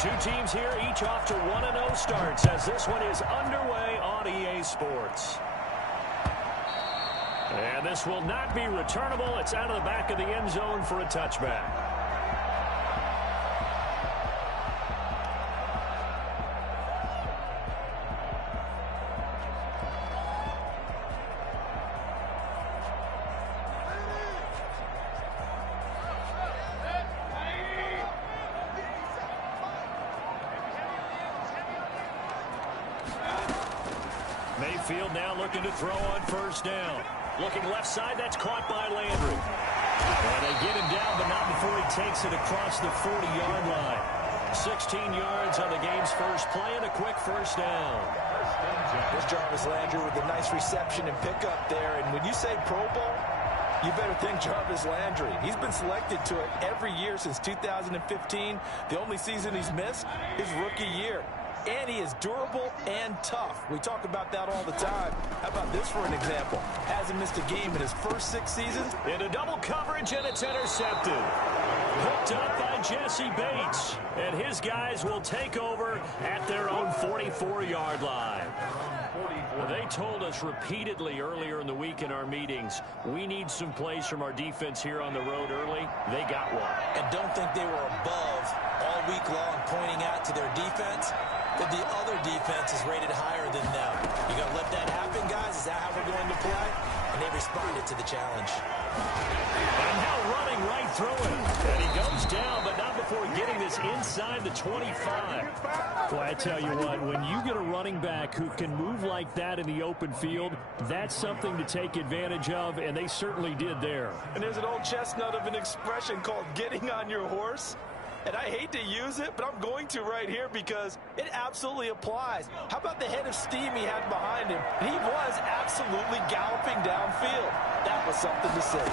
Two teams here, each off to 1-0 starts as this one is underway on EA Sports. And this will not be returnable. It's out of the back of the end zone for a touchback. Mayfield now looking to throw on first down. Looking left side, that's caught by Landry. And they get him down, but not before he takes it across the 40-yard line. 16 yards on the game's first play and a quick first down. There's Jarvis Landry with a nice reception and pickup there. And when you say Pro Bowl, you better think Jarvis Landry. He's been selected to it every year since 2015. The only season he's missed is rookie year. And he is durable and tough. We talk about that all the time. How about this for an example? Hasn't missed a game in his first 6 seasons. Into double coverage, and it's intercepted. Hooked up by Jesse Bates. And his guys will take over at their own 44-yard line. They told us repeatedly earlier in the week in our meetings, we need some plays from our defense here on the road early. They got one. And don't think they were above all week long pointing out to their defense that the other defense is rated higher than them. You got to let that happen, guys? Is that how we're going to play? And they responded to the challenge. And now running right through it. And he goes down, but not before getting this inside the 25. Well, I tell you what, when you get a running back who can move like that in the open field, that's something to take advantage of, and they certainly did there. And there's an old chestnut of an expression called getting on your horse. And I hate to use it, but I'm going to right here because it absolutely applies. How about the head of steam he had behind him? He was absolutely galloping downfield. That was something to see.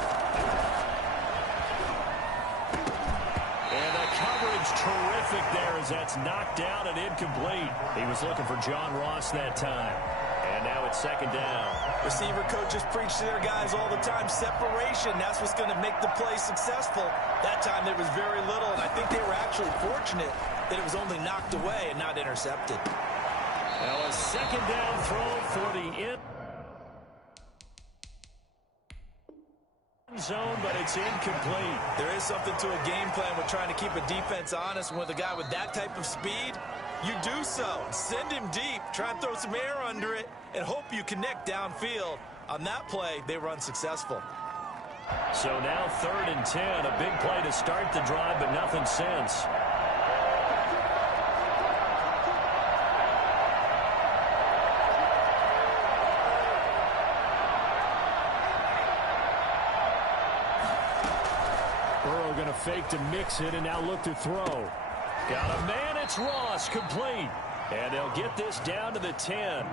And the coverage terrific there as that's knocked down and incomplete. He was looking for John Ross that time. And now it's second down. Receiver coaches preach to their guys all the time. Separation, that's what's going to make the play successful. That time there was very little, and I think they were actually fortunate that it was only knocked away and not intercepted. Now a second down throw for the end zone, but it's incomplete. There is something to a game plan with trying to keep a defense honest. With a guy with that type of speed, you do so. Send him deep, try and throw some air under it, and hope you connect downfield. On that play, they were unsuccessful. So now 3rd and 10, a big play to start the drive, but nothing since. Burrow going to fake to mix it and now look to throw. Got a man, it's Ross, complete. And they'll get this down to the 10.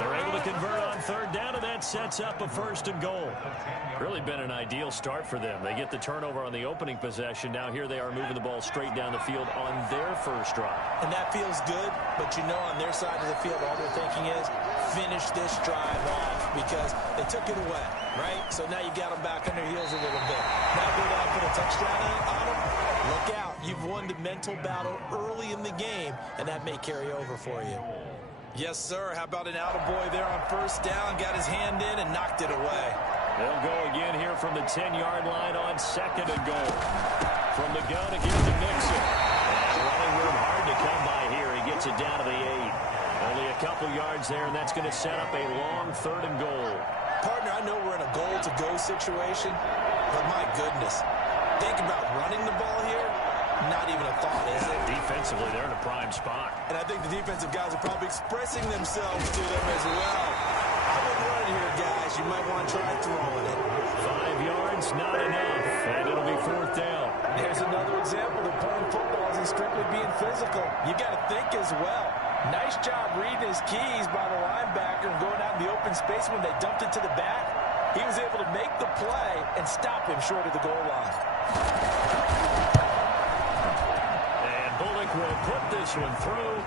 They're able to convert on 3rd down, and that sets up a 1st and goal. Really been an ideal start for them. They get the turnover on the opening possession. Now here they are moving the ball straight down the field on their first drive. And that feels good, but you know on their side of the field all they're thinking is finish this drive off because they took it away, right? So now you got them back on their heels a little bit. Now go down, put a touchdown on them. Look out. You've won the mental battle early in the game, and that may carry over for you. Yes, sir. How about an attaboy there on 1st down? Got his hand in and knocked it away. They'll go again here from the 10-yard line on 2nd and goal. From the gun again to Mixon. And running room hard to come by here. He gets it down to the 8. Only a couple yards there, and that's going to set up a long 3rd and goal. Partner, I know we're in a goal-to-go situation, but my goodness. Think about running the ball here. Not even a thought, is it? Defensively, they're in a prime spot. And I think the defensive guys are probably expressing themselves to them as well. I wouldn't run it here, guys. You might want to try throwing it. 5 yards, not enough. And it'll be 4th down. There's another example that playing football isn't strictly being physical. You got to think as well. Nice job reading his keys by the linebacker and going out in the open space when they dumped it to the back. He was able to make the play and stop him short of the goal line. Will put this one through.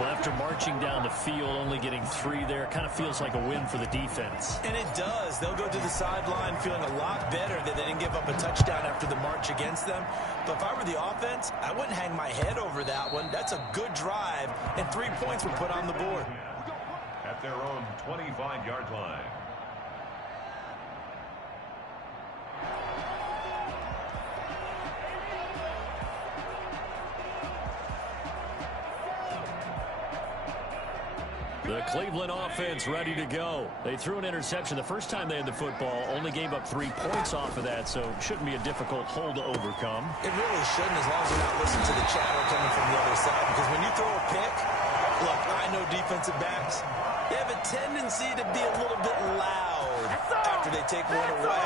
Well, after marching down the field, only getting 3 there, kind of feels like a win for the defense. And it does. They'll go to the sideline feeling a lot better that they didn't give up a touchdown after the march against them. But if I were the offense, I wouldn't hang my head over that one. That's a good drive, and 3 points were put on the board. At their own 25-yard line. The Cleveland offense ready to go. They threw an interception the first time they had the football, only gave up 3 points off of that, so shouldn't be a difficult hole to overcome. It really shouldn't, as long as you're not listening to the chatter coming from the other side, because when you throw a pick, look, I know defensive backs, they have a tendency to be a little bit loud after they take one away,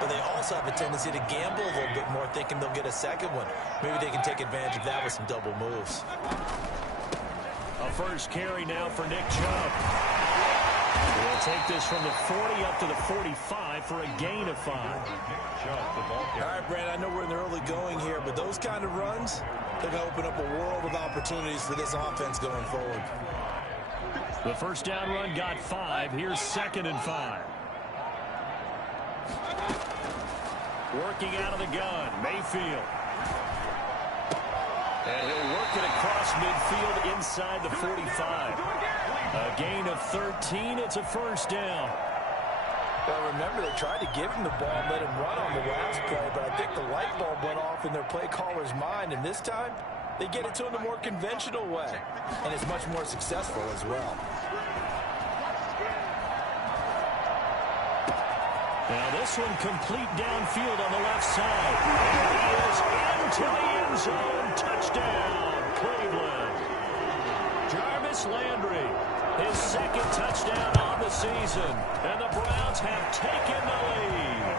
but they also have a tendency to gamble a little bit more, thinking they'll get a second one. Maybe they can take advantage of that with some double moves. A first carry now for Nick Chubb. He'll take this from the 40 up to the 45 for a gain of 5. All right, Brand, I know we're in the early going here, but those kind of runs, they're going to open up a world of opportunities for this offense going forward. The first down run got 5. Here's 2nd and 5. Working out of the gun, Mayfield. And he'll work it across midfield inside the 45. A gain of 13. It's a first down. Well, remember, they tried to give him the ball and let him run on the last play, but I think the light bulb went off in their play caller's mind, and this time they get it to him the more conventional way, and it's much more successful as well. Now this one complete downfield on the left side. And he is into the end zone. Touchdown, Cleveland. Jarvis Landry, his 2nd touchdown on the season. And the Browns have taken the lead.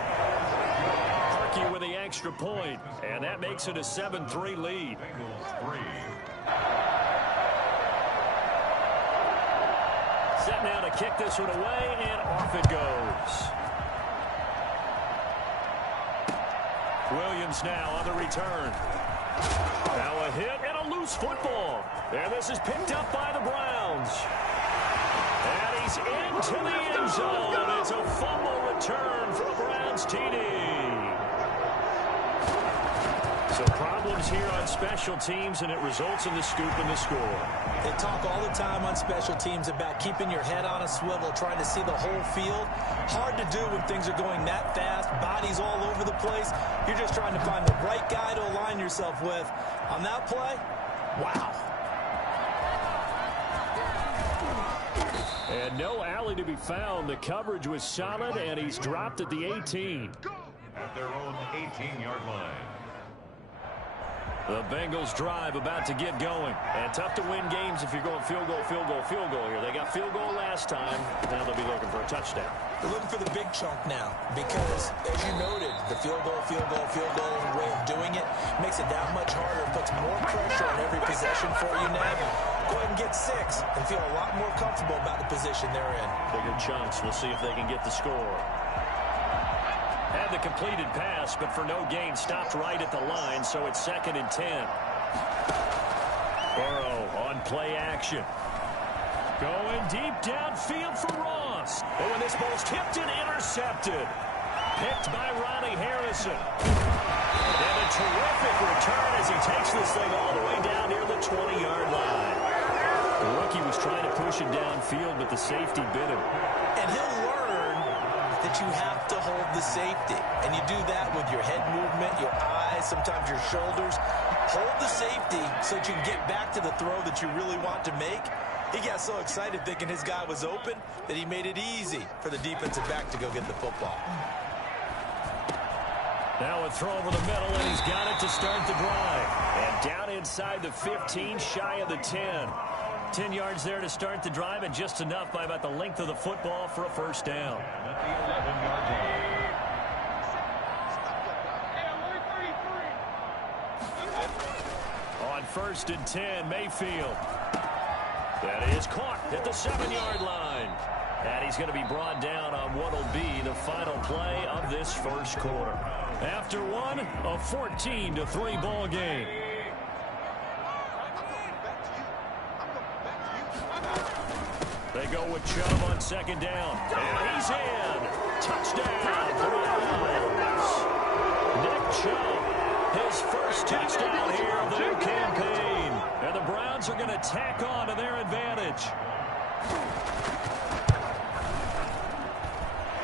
Harkey with the extra point, and that makes it a 7-3 lead. Set now to kick this one away, and off it goes. Williams now on the return. Now a hit and a loose football. And this is picked up by the Browns. And he's into the end zone. It's a fumble return for a Browns TD. So problems here on special teams, and it results in the scoop and the score. They talk all the time on special teams about keeping your head on a swivel, trying to see the whole field. Hard to do when things are going that fast, bodies all over the place. You're just trying to find the right guy to align yourself with. On that play, wow. And no alley to be found. The coverage was solid, and he's dropped at the 18. At their own 18-yard line. The Bengals drive about to get going. And tough to win games if you're going field goal, field goal, field goal here. They got field goal last time. Now they'll be looking for a touchdown. They're looking for the big chunk now because, as you noted, the field goal way of doing it makes it that much harder. It puts more pressure on every possession for you now. Go ahead and get 6 and feel a lot more comfortable about the position they're in. Bigger chunks. We'll see if they can get the score. Had the completed pass, but for no gain, stopped right at the line, so it's 2nd and 10. Burrow on play action. Going deep downfield for Ross. And when this ball's tipped and intercepted. Picked by Ronnie Harrison. And a terrific return as he takes this thing all the way down near the 20-yard line. The rookie was trying to push it downfield, but the safety bit him. And he'll learn that you have to hold the safety. And you do that with your head movement, your eyes, sometimes your shoulders. Hold the safety so that you can get back to the throw that you really want to make. He got so excited thinking his guy was open that he made it easy for the defensive back to go get the football. Now a throw over the middle, and he's got it to start the drive. And down inside the 15, shy of the 10. 10 yards there to start the drive, and just enough by about the length of the football for a first down. At the 11-yard line. On 1st and 10, Mayfield. That is caught at the 7-yard line. And he's going to be brought down on what will be the final play of this first quarter. After one, a 14-3 ball game. They go with Chubb on 2nd down. And he's in. Touchdown, Browns. Nick Chubb, his first touchdown here of the new campaign. And the Browns are going to tack on to their advantage.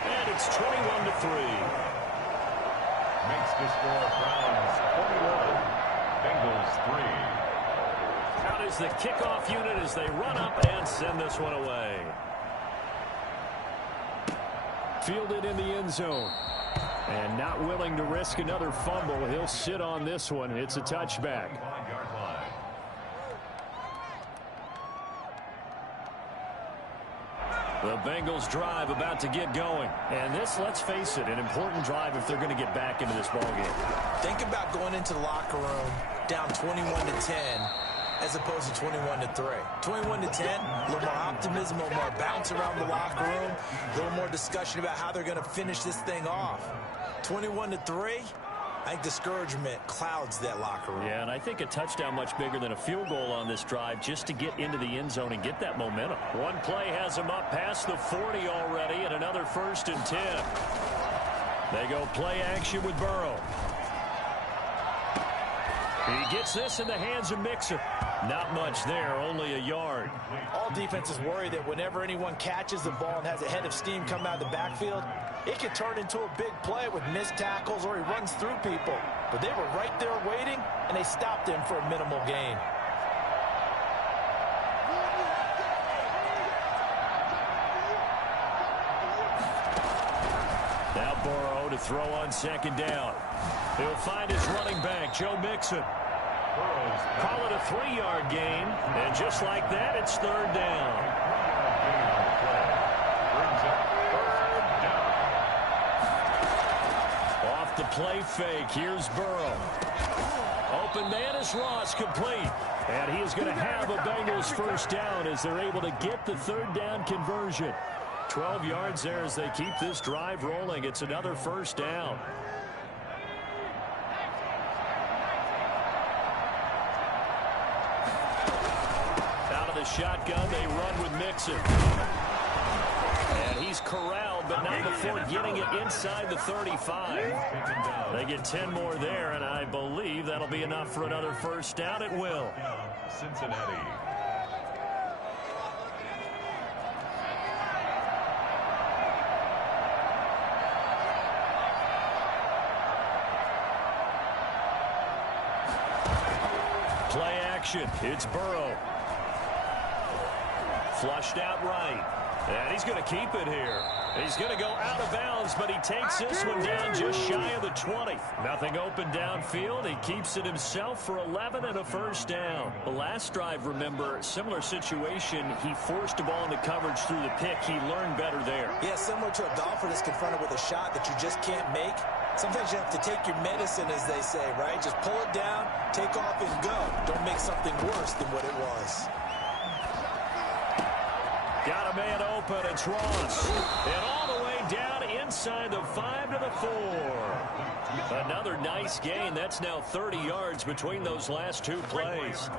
And it's 21-3. Makes the score Browns 21, Bengals 3. Out is the kickoff unit as they run up and send this one away. Fielded in the end zone. And not willing to risk another fumble. He'll sit on this one. It's a touchback. The Bengals drive about to get going. And this, let's face it, an important drive if they're going to get back into this ballgame. Think about going into the locker room down 21-10 as opposed to 21-3. 21-10, a little more optimism, a little more bounce around the locker room, a little more discussion about how they're going to finish this thing off. 21-3, I think discouragement clouds that locker room. Yeah, and I think a touchdown much bigger than a field goal on this drive just to get into the end zone and get that momentum. One play has them up past the 40 already, and another 1st and 10. They go play action with Burrow. He gets this in the hands of Mixon. Not much there, only a yard. All defenses worry that whenever anyone catches the ball and has a head of steam come out of the backfield, it can turn into a big play with missed tackles or he runs through people. But they were right there waiting, and they stopped him for a minimal gain. Now Burrow to throw on 2nd down. He'll find his running back, Joe Mixon. Call it a 3-yard gain, and just like that, it's 3rd down. Off the play fake, here's Burrow. Open man is Ross, complete. And he is going to have a Bengals 1st down as they're able to get the 3rd down conversion. 12 yards there as they keep this drive rolling. It's another 1st down. The shotgun, they run with Mixon. And he's corralled, but not before getting it inside the 35. They get 10 more there, and I believe that'll be enough for another 1st down. It will. Cincinnati. Play action. It's Burrow. Flushed out right. And he's going to keep it here. He's going to go out of bounds, but he takes this one down just shy of the 20. Nothing open downfield. He keeps it himself for 11 and a 1st down. The last drive, remember, similar situation. He forced a ball into coverage through the pick. He learned better there. Yeah, similar to a golfer that's confronted with a shot that you just can't make. Sometimes you have to take your medicine, as they say, right? Just pull it down, take off, and go. Don't make something worse than what it was. Got a man open. It's Ross. And all the way down inside the 5 to the 4. Another nice gain. That's now 30 yards between those last 2 plays.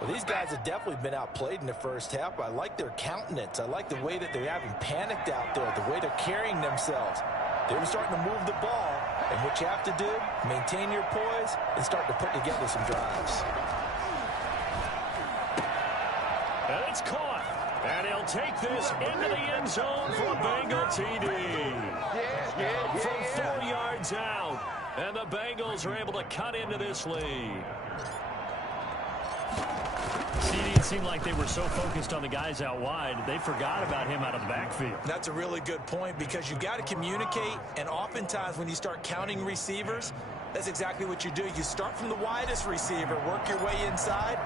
Well, these guys have definitely been outplayed in the 1st half. I like their countenance. I like the way that they haven't panicked out there, the way they're carrying themselves. They're starting to move the ball. And what you have to do, maintain your poise and start to put together some drives. And it's caught. And he'll take this into the end zone for a Bengal TD. From 4 yards out. And the Bengals are able to cut into this lead. It seemed like they were so focused on the guys out wide, they forgot about him out of the backfield. That's a really good point because you got to communicate, and oftentimes when you start counting receivers, that's exactly what you do. You start from the widest receiver, work your way inside.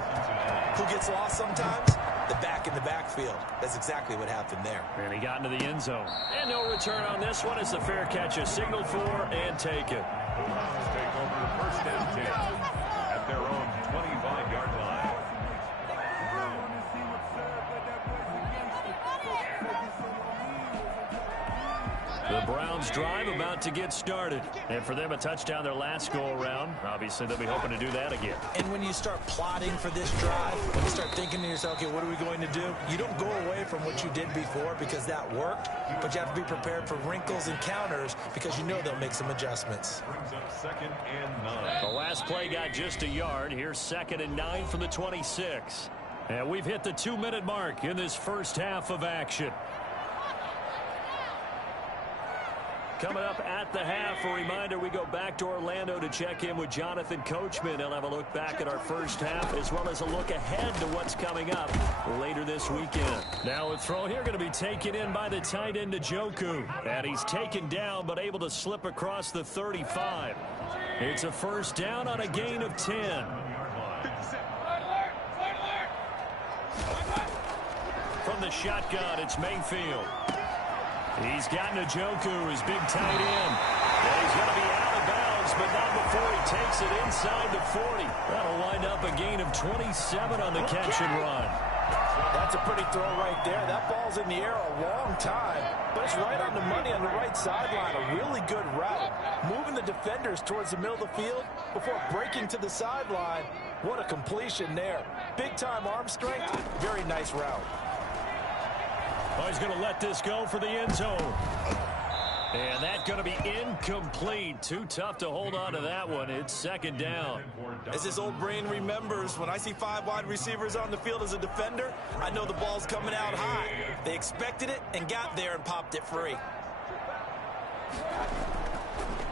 Who gets lost sometimes? The back in the backfield. That's exactly what happened there. And he got into the end zone. And no return on this one as the fair catch is signaled for and taken. The Browns take over 1st and 10 at their own 25-yard line. The Browns drive about to get started. And for them, a touchdown their last go-around. Obviously, they'll be hoping to do that again. And when you start plotting for this drive, when you start thinking to yourself, okay, what are we going to do? You don't go away from what you did before because that worked, but you have to be prepared for wrinkles and counters because you know they'll make some adjustments. Brings up 2nd and 9. The last play got just a yard. Here's 2nd and 9 from the 26. And we've hit the 2-minute mark in this first half of action. Coming up at the half, a reminder, we go back to Orlando to check in with Jonathan Coachman. He'll have a look back at our first half as well as a look ahead to what's coming up later this weekend. Now a throw here going to be taken in by the tight end Njoku. And he's taken down but able to slip across the 35. It's a first down on a gain of 10. From the shotgun, it's Mayfield. He's got Njoku, his big tight end. And he's going to be out of bounds, but not before he takes it inside the 40. That'll wind up a gain of 27 on the catch and run. That's a pretty throw right there. That ball's in the air a long time, but it's right on the money on the right sideline. A really good route. Moving the defenders towards the middle of the field before breaking to the sideline. What a completion there. Big-time arm strength. Very nice route. Oh, he's going to let this go for the end zone. And that's going to be incomplete. Too tough to hold on to that one. It's 2nd down. As his old brain remembers, when I see 5 wide receivers on the field as a defender, I know the ball's coming out high. They expected it and got there and popped it free.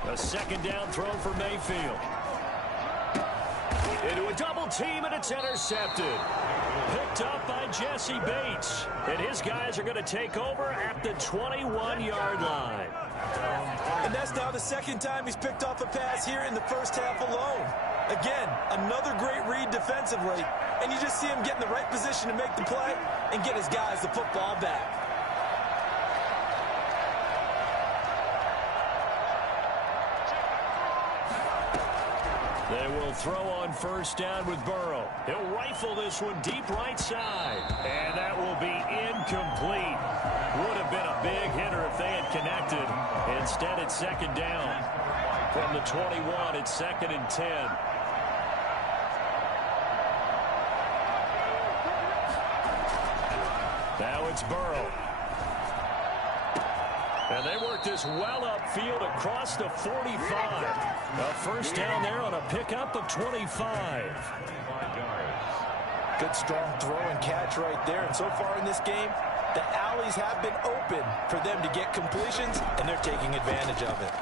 A 2nd down throw for Mayfield. Into a double team, and it's intercepted. Picked up by Jesse Bates. And his guys are going to take over at the 21-yard line. And that's now the 2nd time he's picked off a pass here in the first half alone. Again, another great read defensively. And you just see him get in the right position to make the play and get his guys the football back. They will throw on first down with Burrow. He'll rifle this one deep right side. And that will be incomplete. Would have been a big hitter if they had connected. Instead, it's 2nd down. From the 21, it's 2nd and 10. Now it's Burrow. And they work this well upfield across the 45. A first down there on a pickup of 25. Good strong throw and catch right there. And so far in this game, the alleys have been open for them to get completions, and they're taking advantage of it.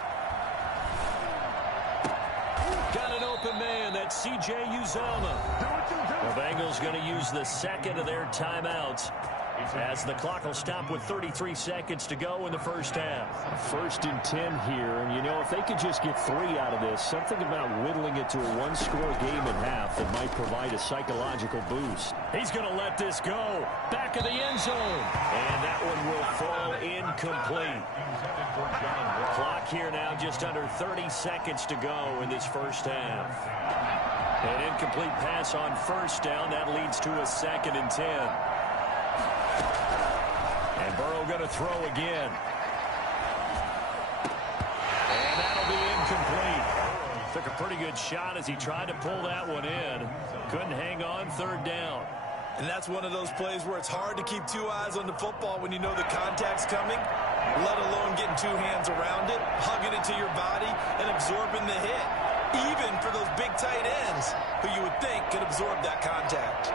Got an open man. That's C.J. Uzomah. The Bengals going to use the 2nd of their timeouts, as the clock will stop with 33 seconds to go in the first half. 1st and 10 here, and you know, if they could just get 3 out of this, something about whittling it to a 1-score game at half that might provide a psychological boost. He's going to let this go. Back of the end zone. And that one will fall incomplete. Clock here now just under 30 seconds to go in this first half. An incomplete pass on first down. That leads to a 2nd and 10. And Burrow going to throw again. And that'll be incomplete. Took a pretty good shot as he tried to pull that one in. Couldn't hang on 3rd down. And that's one of those plays where it's hard to keep 2 eyes on the football when you know the contact's coming, let alone getting 2 hands around it, hugging it to your body, and absorbing the hit. Even for those big tight ends who you would think could absorb that contact.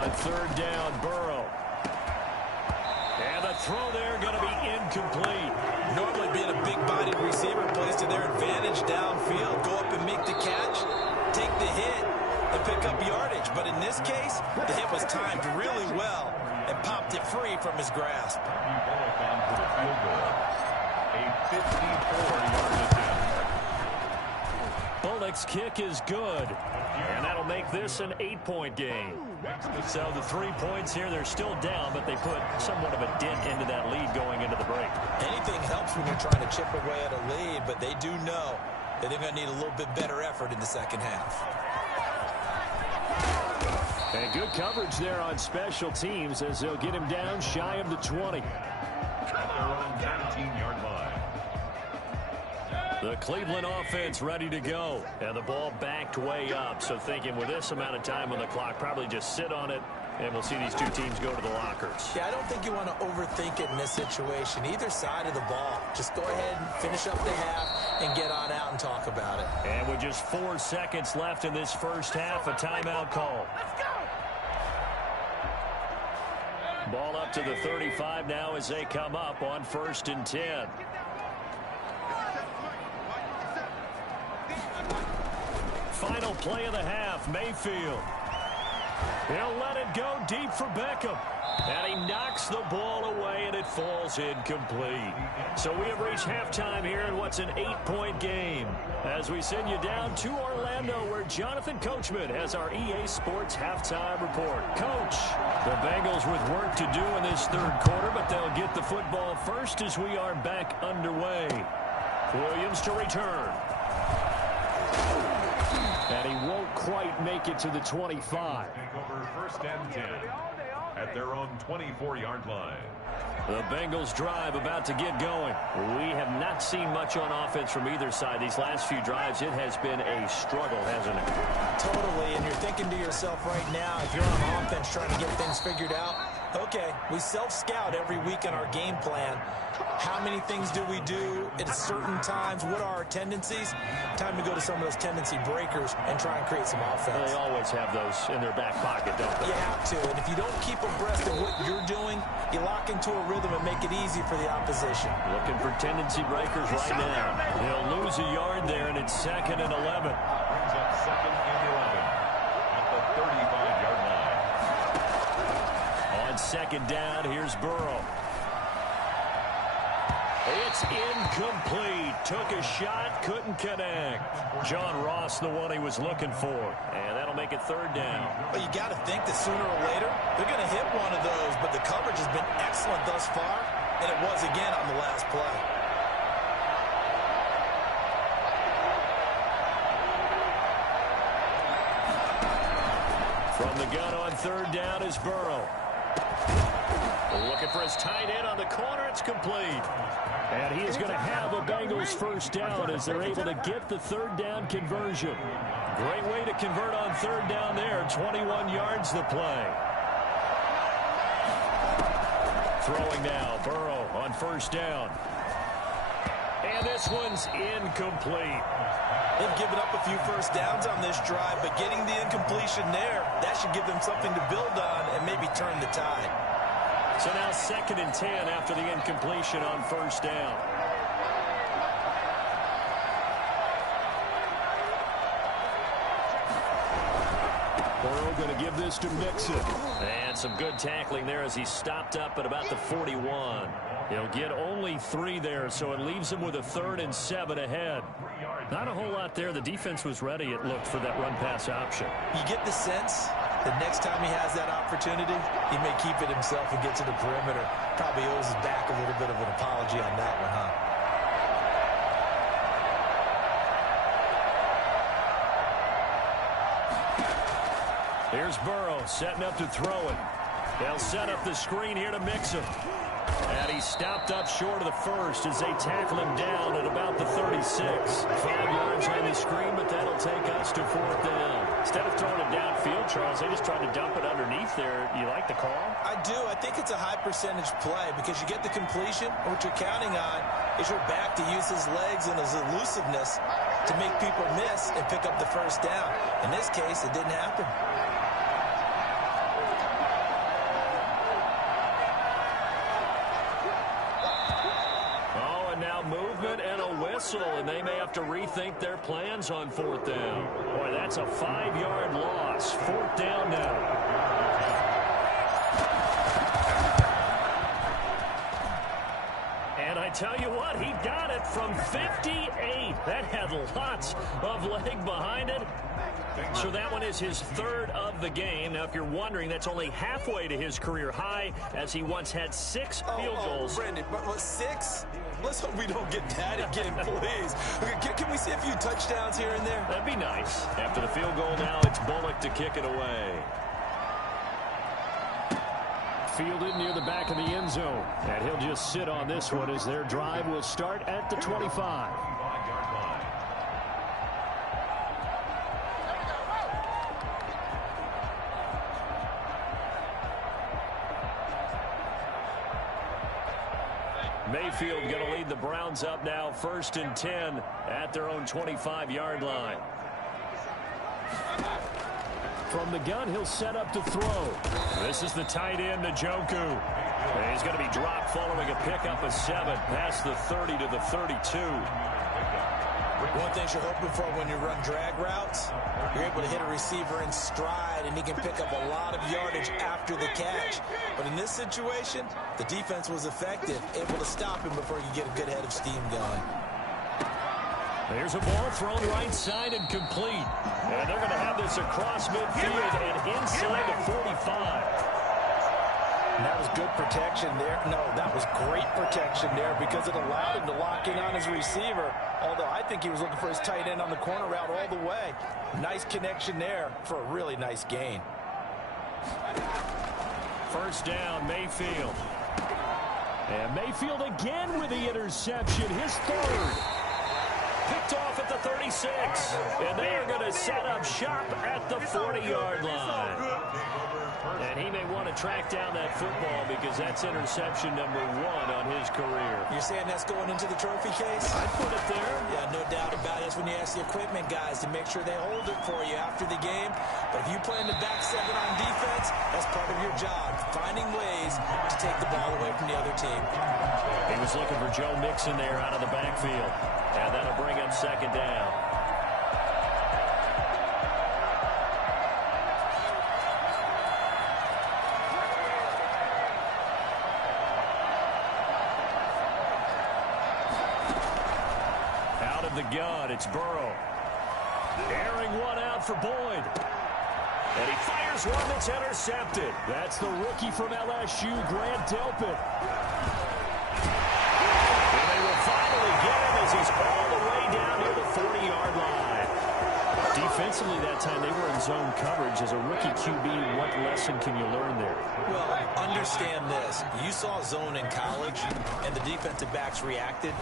On 3rd down, Burrow. And the throw there going to be incomplete. Normally being a big-bodied receiver plays to their advantage downfield. Go up and make the catch, take the hit, and pick up yardage. But in this case, the hit was timed really well and popped it free from his grasp. A 54-yard attempt. Bullock's kick is good. And that'll make this an 8-point game. So the 3 points here, they're still down, but they put somewhat of a dent into that lead going into the break. Anything helps when you're trying to chip away at a lead, but they do know that they're going to need a little bit better effort in the second half. And good coverage there on special teams as they'll get him down shy of the 20. At their own 19-yard line. The Cleveland offense ready to go. And the ball backed way up. So thinking with this amount of time on the clock, probably just sit on it. And we'll see these two teams go to the lockers. Yeah, I don't think you want to overthink it in this situation. Either side of the ball. Just go ahead and finish up the half and get on out and talk about it. And with just 4 seconds left in this first half, a timeout call. Ball up to the 35 now as they come up on 1st and 10. Final play of the half, Mayfield. He'll let it go deep for Beckham. And he knocks the ball away, and it falls incomplete. So we have reached halftime here in what's an 8-point game. As we send you down to Orlando, where Jonathan Coachman has our EA Sports halftime report. Coach, the Bengals with work to do in this third quarter, but they'll get the football first as we are back underway. Williams to return. And he won't quite make it to the 25. Take over 1st and 10 at their own 24-yard line. The Bengals drive about to get going. We have not seen much on offense from either side. These last few drives, it has been a struggle, hasn't it? Totally, and you're thinking to yourself right now, if you're on offense trying to get things figured out, okay, we self-scout every week in our game plan. How many things do we do at certain times? What are our tendencies? Time to go to some of those tendency breakers and try and create some offense. They always have those in their back pocket, don't they? You have to, and if you don't keep abreast of what you're doing, you lock into a rhythm and make it easy for the opposition. Looking for tendency breakers right now. They'll lose a yard there, and it's 2nd and 11. Brings up 2nd and 11 at the 35-yard line. On 2nd down, here's Burrow. It's incomplete. Took a shot, couldn't connect. John Ross, the one he was looking for. And that'll make it 3rd down. Well, you got to think that sooner or later, they're going to hit one of those, but the coverage has been excellent thus far, and it was again on the last play. From the gun on 3rd down is Burrow. Looking for his tight end on the corner. It's complete. And he is going to have a Bengals 1st down as they're able to get the 3rd down conversion. Great way to convert on 3rd down there. 21 yards the play. Throwing now. Burrow on 1st down. And this one's incomplete. They've given up a few 1st downs on this drive, but getting the incompletion there, that should give them something to build on and maybe turn the tide. So now 2nd and 10 after the incompletion on 1st down. Burrow going to give this to Mixon. And some good tackling there as he stopped up at about the 41. He'll get only 3 there, so it leaves him with a 3rd and 7 ahead. Not a whole lot there. The defense was ready, it looked, for that run-pass option. You get the sense the next time he has that opportunity, he may keep it himself and get to the perimeter. Probably owes his back a little bit of an apology on that one, huh? Here's Burrow setting up to throw it. They'll set up the screen here to Mixon. And he stopped up short of the 1st as they tackle him down at about the 36. 5 yards on the screen, but that'll take us to 4th down. Instead of throwing it downfield, Charles, they just tried to dump it underneath there. You like the call? I do. I think it's a high percentage play because you get the completion. What you're counting on is your back to use his legs and his elusiveness to make people miss and pick up the 1st down. In this case, it didn't happen. Movement and a whistle, and they may have to rethink their plans on 4th down. Boy, that's a 5-yard loss. 4th down now. And I tell you what, he got it from 58. That had lots of leg behind it. So that one is his 3rd of the game. Now, if you're wondering, that's only halfway to his career high, as he once had 6 field goals. Brendan, but 6? Let's hope we don't get that again, please. Can we see a few touchdowns here and there? That'd be nice. After the field goal now, it's Bullock to kick it away. fielded near the back of the end zone. And he'll just sit on this one as their drive will start at the 25. Mayfield going to lead the Browns up now, 1st and 10 at their own 25-yard line. From the gun, he'll set up to throw. This is the tight end, Njoku. And he's going to be dropped following a pickup of 7 past the 30 to the 32. One thing you're hoping for when you run drag routes, you're able to hit a receiver in stride, and he can pick up a lot of yardage after the catch. But in this situation, the defense was effective, able to stop him before he could get a good head of steam going. There's a ball thrown right side and complete. And they're going to have this across midfield and inside the 45. And that was good protection there. No, that was great protection there because it allowed him to lock in on his receiver. Although I think he was looking for his tight end on the corner route all the way. Nice connection there for a really nice gain. 1st down, Mayfield. And Mayfield again with the interception, his 3rd. Picked off at the 36. And they are going to set up shop at the 40-yard line. And he may want to track down that football because that's interception number 1 on his career. You're saying that's going into the trophy case? I'd put it there. Yeah, no doubt about it. That's when you ask the equipment guys to make sure they hold it for you after the game. But if you play in the back 7 on defense, that's part of your job, finding ways to take the ball away from the other team. He was looking for Joe Mixon there out of the backfield. And that'll bring up 2nd down. Out of the gun, it's Burrow. Airing one out for Boyd. And he fires one that's intercepted. That's the rookie from LSU, Grant Delpit. And they will finally get him as he's all the way down near the 40-yard line. Defensively that time, they were in zone coverage. As a rookie QB, what lesson can you learn there? Well, understand this. You saw zone in college, and the defensive backs reacted,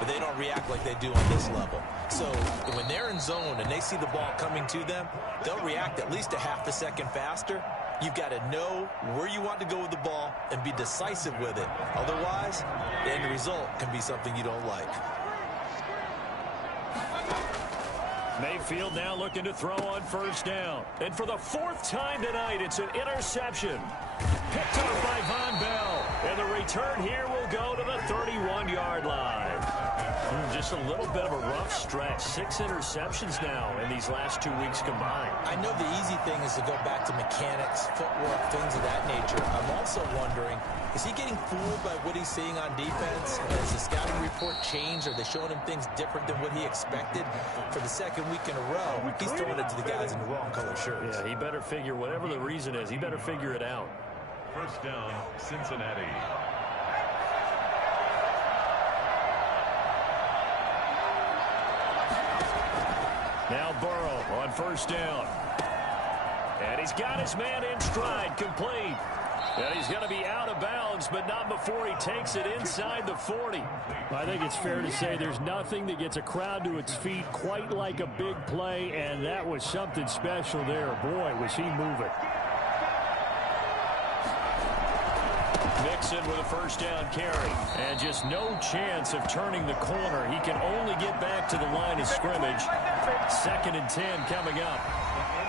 but they don't react like they do on this level. So when they're in zone and they see the ball coming to them, they'll react at least a half a second faster. You've got to know where you want to go with the ball and be decisive with it. Otherwise, the end result can be something you don't like. Mayfield now looking to throw on 1st down. And for the 4th time tonight, it's an interception. Picked up by Von Bell. And the return here will go to the 31-yard line. Just a little bit of a rough stretch. 6 interceptions now in these last 2 weeks combined. I know the easy thing is to go back to mechanics, footwork, things of that nature. I'm also wondering, is he getting fooled by what he's seeing on defense? Has the scouting report changed? Are they showing him things different than what he expected? For the 2nd week in a row, he's throwing it to the guys in the wrong color shirts. Yeah, he better figure, whatever the reason is, he better figure it out. 1st down, Cincinnati. Now Burrow on 1st down. And he's got his man in stride, complete. And he's going to be out of bounds, but not before he takes it inside the 40. I think it's fair to say there's nothing that gets a crowd to its feet quite like a big play, and that was something special there. Boy, was he moving. Mixon with a 1st down carry. And just no chance of turning the corner. He can only get back to the line of scrimmage. 2nd and 10 coming up.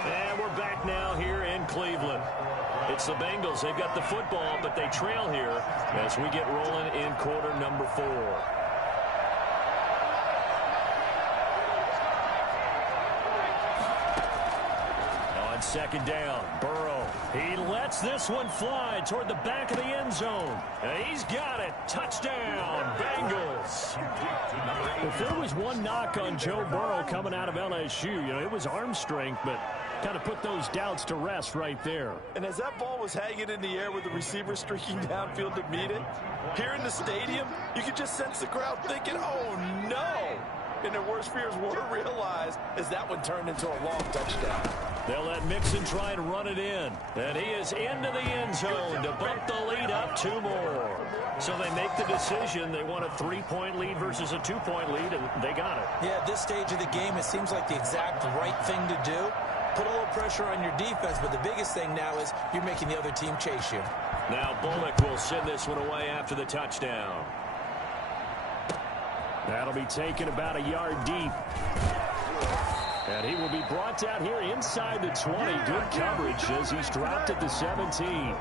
And we're back now here in Cleveland. It's the Bengals. They've got the football, but they trail here as we get rolling in quarter number 4. On 2nd down, Burrow. He lets this one fly toward the back of the end zone. And he's got it. Touchdown, Bengals. If there was one knock on Joe Burrow coming out of LSU, it was arm strength, but kind of put those doubts to rest right there. And as that ball was hanging in the air with the receiver streaking downfield to meet it, here in the stadium, you could just sense the crowd thinking, oh, no. And their worst fears were realized as that one turned into a long touchdown. They'll let Mixon try and run it in. And he is into the end zone to bump the lead up 2 more. So they make the decision. They want a 3-point lead versus a 2-point lead, and they got it. Yeah, at this stage of the game, it seems like the exact right thing to do. Put a little pressure on your defense, but the biggest thing now is you're making the other team chase you. Now Bullock will send this one away after the touchdown. That'll be taken about a yard deep. And he will be brought down here inside the 20. Good coverage as he's dropped at the 17.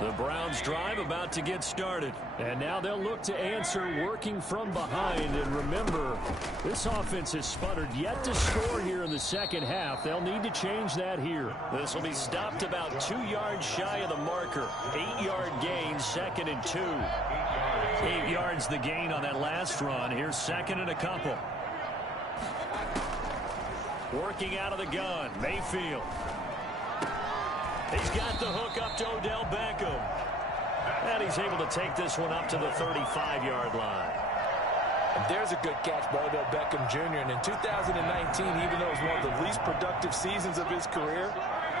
The Browns drive about to get started. And now they'll look to answer working from behind. And remember, this offense has sputtered yet to score here in the second half. They'll need to change that here. This will be stopped about 2 yards shy of the marker. 8-yard gain, 2nd and 2. 8 yards the gain on that last run. Here's 2nd and a couple. Working out of the gun, Mayfield. He's got the hook up to Odell Beckham. And he's able to take this one up to the 35-yard line. And there's a good catch by Odell Beckham Jr. And in 2019, even though it was one of the least productive seasons of his career,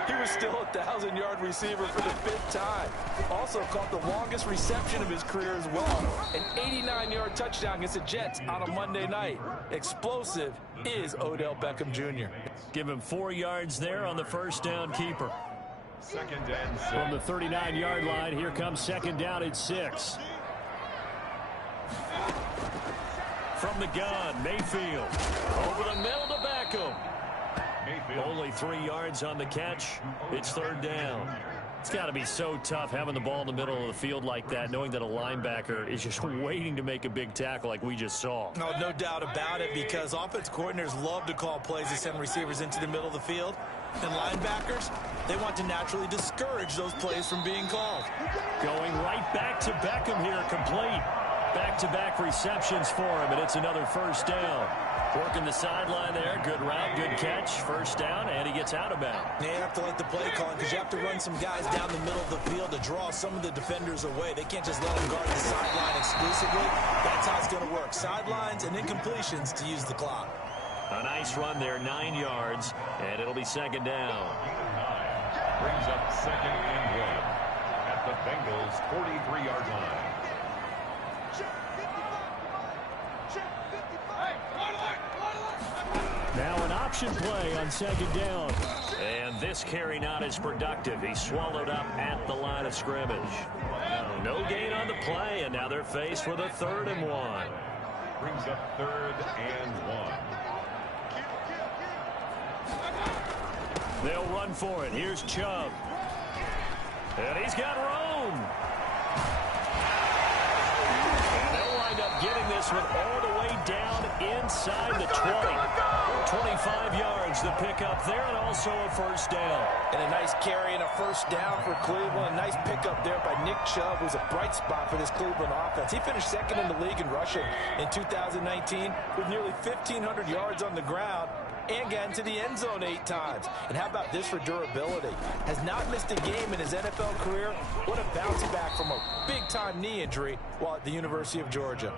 he was still a 1,000-yard receiver for the 5th time. Also caught the longest reception of his career as well. An 89-yard touchdown against the Jets on a Monday night. Explosive is Odell Beckham Jr. Give him 4 yards there on the first down keeper. 2nd and 6. From the 39-yard line, here comes 2nd down at 6. From the gun, Mayfield. Over the middle to Beckham. Mayfield. Only 3 yards on the catch. It's 3rd down. It's got to be so tough having the ball in the middle of the field like that, knowing that a linebacker is just waiting to make a big tackle like we just saw. No doubt about it, because offense coordinators love to call plays to send receivers into the middle of the field. And linebackers, they want to naturally discourage those plays from being called. Going right back to Beckham here, complete. Back-to-back receptions for him, and it's another 1st down. Working the sideline there. Good route, good catch. 1st down, and he gets out of bounds. You have to let the play call, because you have to run some guys down the middle of the field to draw some of the defenders away. They can't just let them guard the sideline exclusively. That's how it's going to work. Sidelines and incompletions to use the clock. A nice run there, 9 yards, and it'll be 2nd down. Brings up 2nd and 1 at the Bengals' 43-yard line. Now an option play on 2nd down. And this carry not as productive. He's swallowed up at the line of scrimmage. No gain on the play, and now they're faced with a 3rd and 1. Brings up 3rd and 1. They'll run for it. Here's Chubb. And he's got room. And they'll wind up getting this one all the way down inside the 20. 25 yards the pickup there, and also a 1st down. And a nice carry and a 1st down for Cleveland. A nice pickup there by Nick Chubb, who's a bright spot for this Cleveland offense. He finished 2nd in the league in rushing in 2019 with nearly 1,500 yards on the ground and got into the end zone 8 times. And how about this for durability? Has not missed a game in his NFL career. What a bounce back from a big-time knee injury while at the University of Georgia.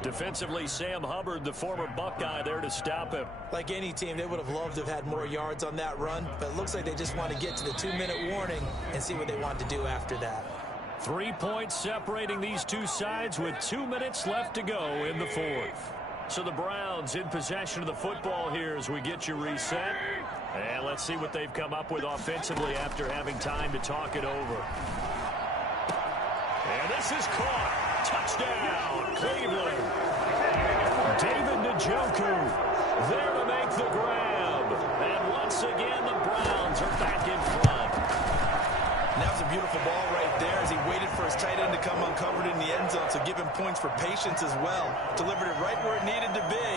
Defensively, Sam Hubbard, the former Buckeye, there to stop him. Like any team, they would have loved to have had more yards on that run, but it looks like they just want to get to the 2-minute warning and see what they want to do after that. 3 points separating these two sides with 2 minutes left to go in the 4th. So the Browns in possession of the football here as we get you reset. And let's see what they've come up with offensively after having time to talk it over. And this is caught. Touchdown, Cleveland. David Njoku there to make the grab. And once again, the Browns are back in front. And that was a beautiful ball right there as he waited for his tight end to come uncovered in the end zone, so give him points for patience as well. Delivered it right where it needed to be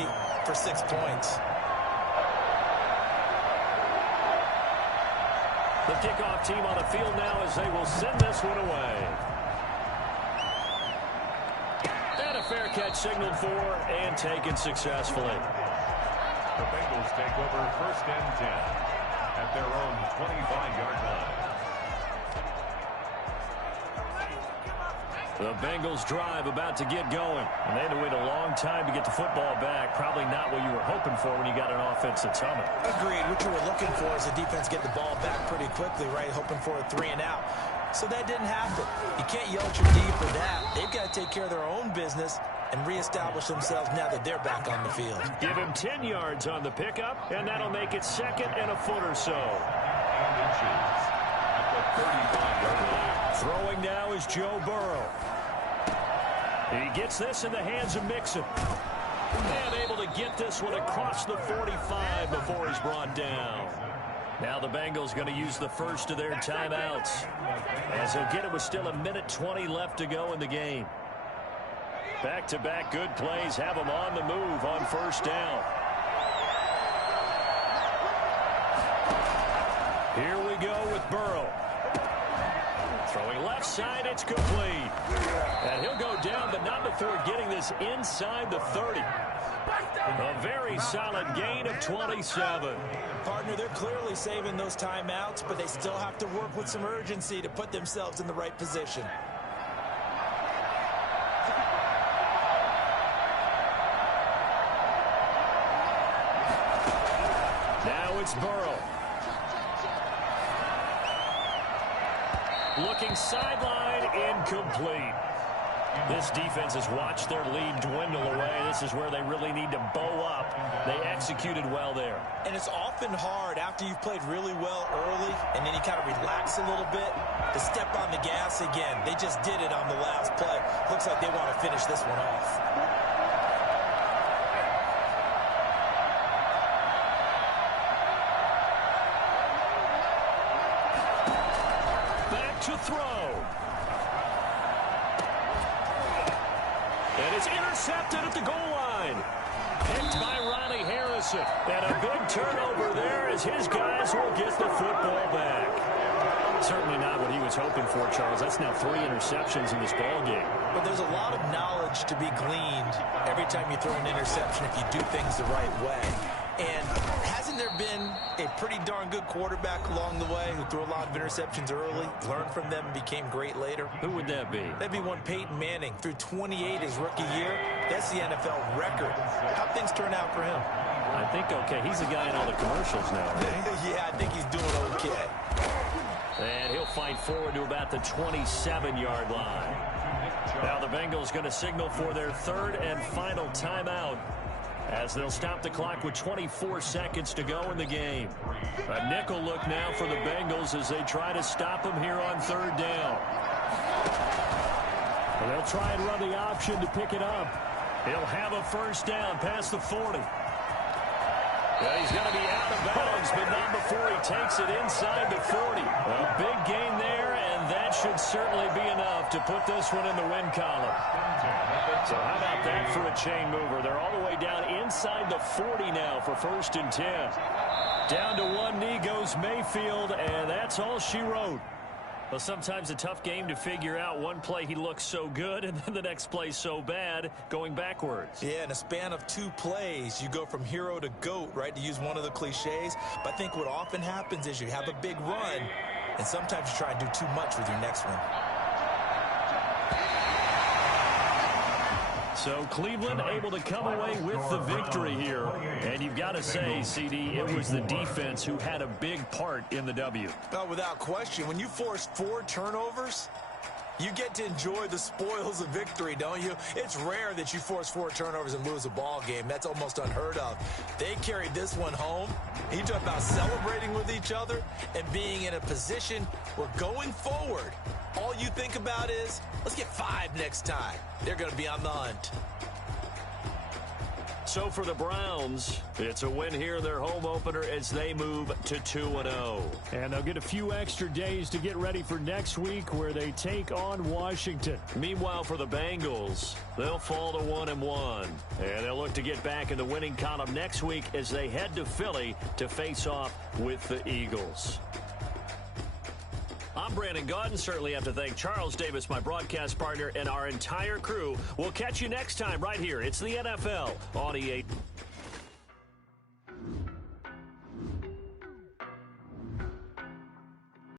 for 6 points. The kickoff team on the field now as they will send this one away. And a fair catch signaled for and taken successfully. The Bengals take over 1st and 10 at their own 25-yard line. The Bengals drive about to get going. And they had to wait a long time to get the football back. Probably not what you were hoping for when you got an offense that's humming. Agreed. What you were looking for is the defense get the ball back pretty quickly, right? Hoping for a 3-and-out. So that didn't happen. You can't yell at your D for that. They've got to take care of their own business and reestablish themselves now that they're back on the field. Give him 10 yards on the pickup, and that'll make it 2nd and a foot or so. Throwing now is Joe Burrow. He gets this in the hands of Mixon. And able to get this one across the 45 before he's brought down. Now the Bengals going to use the first of their timeouts, as they'll get it with still 1:20 left to go in the game. Back-to-back good plays have them on the move on first down. Here we go with Burrow. Throwing left side, it's complete. And he'll go down, but not before getting this inside the 30. A very solid gain of 27. Partner, they're clearly saving those timeouts, but they still have to work with some urgency to put themselves in the right position. Now it's Burrow. Looking sideline, incomplete. This defense has watched their lead dwindle away. This is where they really need to bow up. They executed well there. And it's often hard after you've played really well early and then you kind of relax a little bit to step on the gas again. They just did it on the last play. Looks like they want to finish this one off. To throw. And it's intercepted at the goal line. Picked by Ronnie Harrison. And a big turnover there as his guys will get the football back. Certainly not what he was hoping for, Charles. That's now 3 interceptions in this ball game. But there's a lot of knowledge to be gleaned every time you throw an interception if you do things the right way. And hasn't there been a pretty darn good quarterback along the way who threw a lot of interceptions early, learned from them, and became great later? Who would that be? That'd be one Peyton Manning. Threw 28 his rookie year. That's the NFL record. How'd things turn out for him? I think okay. He's the guy in all the commercials now, right? Yeah, I think he's doing okay. And he'll fight forward to about the 27-yard line. Now the Bengals going to signal for their 3rd and final timeout, as they'll stop the clock with 24 seconds to go in the game. A nickel look now for the Bengals as they try to stop them here on 3rd down. And they'll try and run the option to pick it up. He'll have a first down past the 40. Well, he's going to be out of bounds, but not before he takes it inside the 40. A big gain there, and that should certainly be enough to put this one in the win column. So how about that for a chain mover? They're all the way down inside the 40 now for 1st and 10. Down to one knee goes Mayfield, and that's all she wrote. Well, sometimes a tough game to figure out. One play he looks so good, and then the next play so bad, going backwards. Yeah, in a span of 2 plays, you go from hero to GOAT, right, to use one of the cliches. But I think what often happens is you have a big run, and sometimes you try and do too much with your next one. So Cleveland able to come away with the victory here. And you've got to say, CD, it was the defense who had a big part in the W. Oh, without question. When you force 4 turnovers, you get to enjoy the spoils of victory, don't you? It's rare that you force 4 turnovers and lose a ball game. That's almost unheard of. They carried this one home. You talk about celebrating with each other and being in a position where going forward, all you think about is, let's get 5 next time. They're going to be on the hunt. So for the Browns, it's a win here in their home opener as they move to 2-0. And they'll get a few extra days to get ready for next week where they take on Washington. Meanwhile, for the Bengals, they'll fall to 1-1. And they'll look to get back in the winning column next week as they head to Philly to face off with the Eagles. I'm Brandon Gaudin. Certainly have to thank Charles Davis, my broadcast partner, and our entire crew. We'll catch you next time right here. It's the NFL on EA.